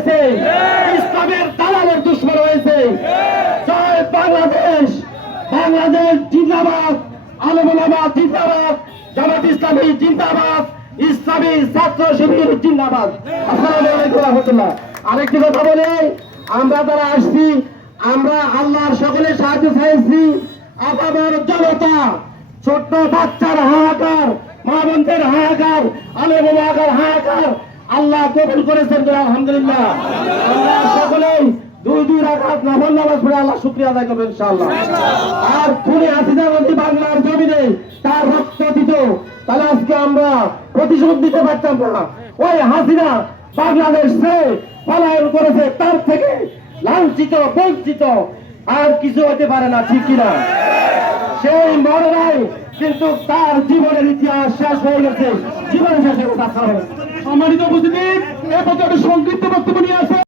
হয়েছে ইসলামের দালালের দুশ্মন হয়েছে জয় বাংলাদেশ। বাংলাদেশ জিন্দাবাদ। আলমুলাবাদ জিন্দাবাদ। জামাত ইসলামী জিন্দাবাদ। ইসলামী ছাত্র শিবির জিন্দাবাদ। আসসালামু আলাইকুম রহমতুল্লাহ। আরেকটি কথা বলি আমরা যারা আসছি আমরা আল্লাহর সকলে সাহায্য চাইছি। আপামর জনতা ছোট্ট বাচ্চার হাহাকার মা বোনদের হাহাকার হাহাকার হাহাকার আল্লাহ কবুল করেছেন বলে আলহামদুলিল্লাহ। আমরা সকলেই দুই দুই রাখাত নফল নামাজ পড়ে আল্লাহ শুক্রিয়া আদায় করবেন ইনশাআল্লাহ। আর খুনি হাসিনা যদি বাংলার জমিনে তার রক্ত দিত। তাহলে আজকে আমরা প্রতিশোধ দিতে পারতাম না। ওই হাসিনা বাংলাদেশ পলায়ন করেছে, তার থেকে লাঞ্ছিত, বঞ্চিত আর কিছু হতে পারে না, ঠিক কিনা? সেই মরে নাই কিন্তু তার জীবনের ইতিহাস শেষ হয়ে গেছে। জীবন শেষ হয়ে গেছে সম্মানিত উপস্থিতি এ পর্যন্ত সংক্ষিপ্ত বক্তব্য নিয়ে আসে